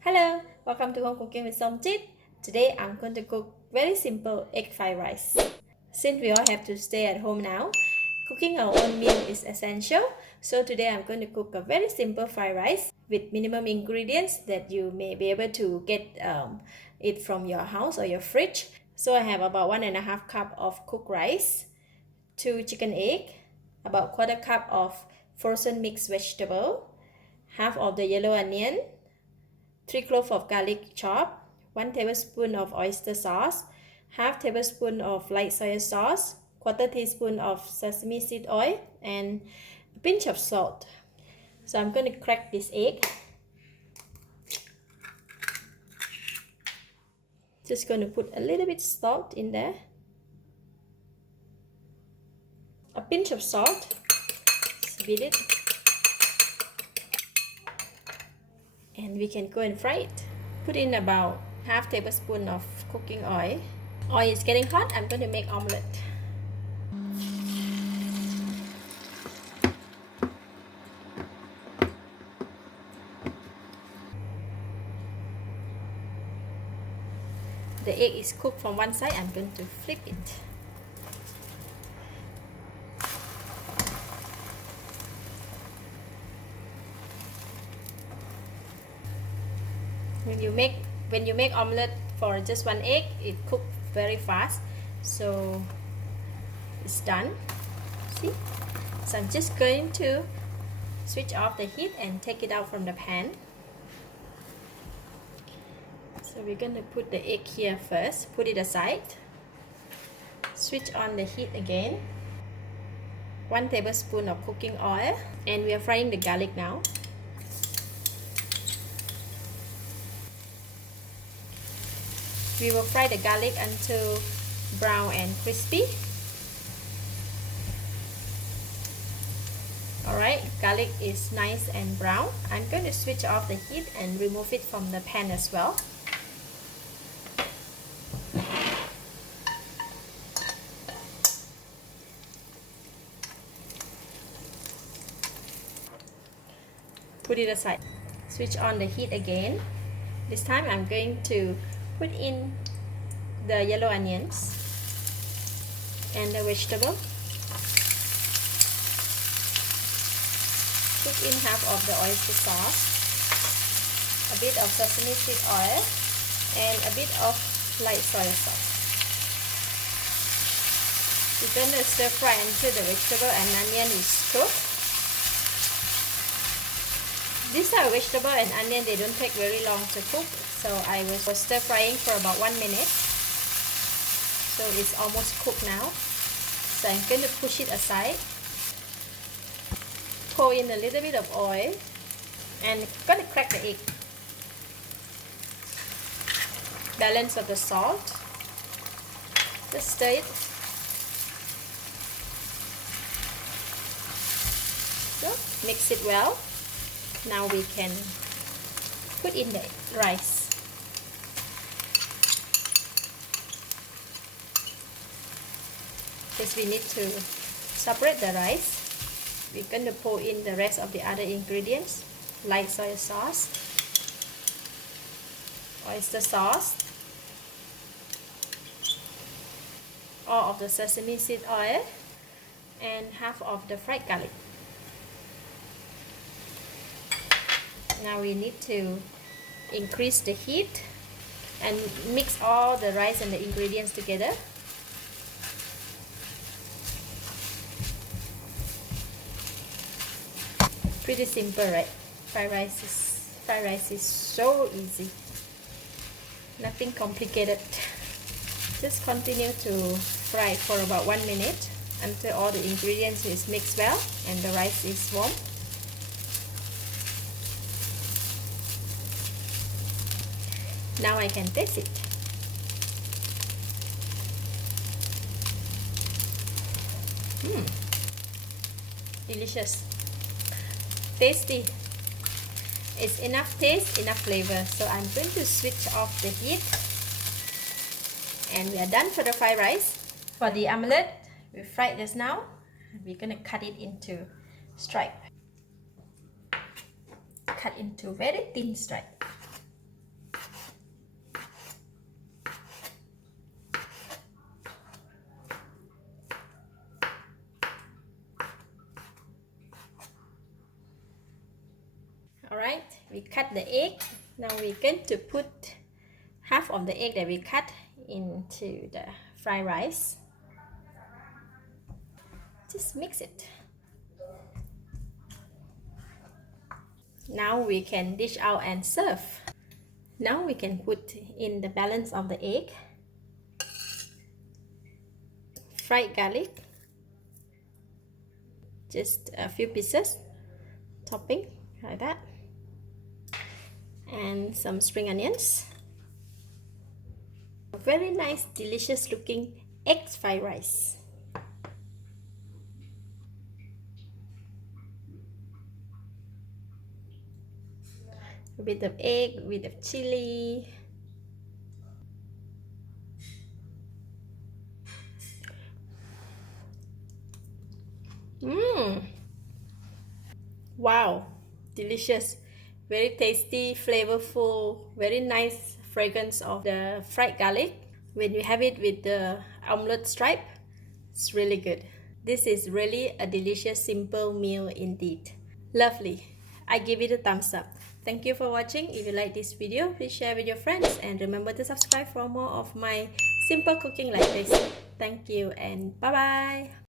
Hello, welcome to Home Cooking with Somjit. Today I'm going to cook very simple egg fried rice. Since we all have to stay at home now, cooking our own meal is essential. So today I'm going to cook a very simple fried rice with minimum ingredients that you may be able to get it from your house or your fridge. So I have about 1.5 cup of cooked rice, 2 chicken egg, about 1/4 cup of frozen mixed vegetable, half of the yellow onion, 3 cloves of garlic chopped, 1 tablespoon of oyster sauce, half tablespoon of light soy sauce, 1/4 teaspoon of sesame seed oil, and a pinch of salt. So I'm going to crack this egg. Just going to put a little bit salt in there. A pinch of salt. Just beat it. And we can go and fry it. Put in about half tablespoon of cooking oil. Oil is getting hot. I'm going to make omelette. The egg is cooked from one side. I'm going to flip it. When you make omelette for just one egg, it cooks very fast. So it's done. See? So I'm just going to switch off the heat and take it out from the pan. So we're going to put the egg here first. Put it aside. Switch on the heat again. 1 tablespoon of cooking oil, and we are frying the garlic now. We will fry the garlic until brown and crispy. Alright, garlic is nice and brown. I'm going to switch off the heat and remove it from the pan as well. Put it aside. Switch on the heat again. This time I'm going to put in the yellow onions and the vegetable. Put in half of the oyster sauce, a bit of sesame seed oil, and a bit of light soy sauce. We're going to stir fry until the vegetable and onion is cooked. These are vegetable and onion, they don't take very long to cook. So I was stir frying for about 1 minute. So it's almost cooked now. So I'm going to push it aside. Pour in a little bit of oil. And I'm going to crack the egg. Balance of the salt. Just stir it. So mix it well. Now we can put in the rice. Because we need to separate the rice. We're going to pour in the rest of the other ingredients. Light soy sauce, oyster sauce, all of the sesame seed oil, and half of the fried garlic. Now we need to increase the heat and mix all the rice and the ingredients together. Pretty simple, right? Fried rice is so easy. Nothing complicated. Just continue to fry for about 1 minute until all the ingredients is mixed well and the rice is warm. Now I can taste it. Delicious. Tasty. It's enough taste, enough flavor. So I'm going to switch off the heat. And we are done for the fried rice. For the omelette, we fried just now. We're going to cut it into stripe. cut into very thin strips. Alright, we cut the egg. Now we're going to put half of the egg that we cut into the fried rice. Just mix it. Now we can dish out and serve. Now we can put in the balance of the egg, fried garlic, just a few pieces, topping like that, and some spring onions. A very nice, delicious looking egg fried rice. A bit of egg, a bit of chili. Wow, delicious, very tasty, flavorful, very nice fragrance of the fried garlic. When you have it with the omelette stripe, it's really good. This is really a delicious, simple meal indeed. Lovely. I give it a thumbs up. Thank you for watching. If you like this video, please share with your friends and remember to subscribe for more of my simple cooking like this. Thank you and bye bye.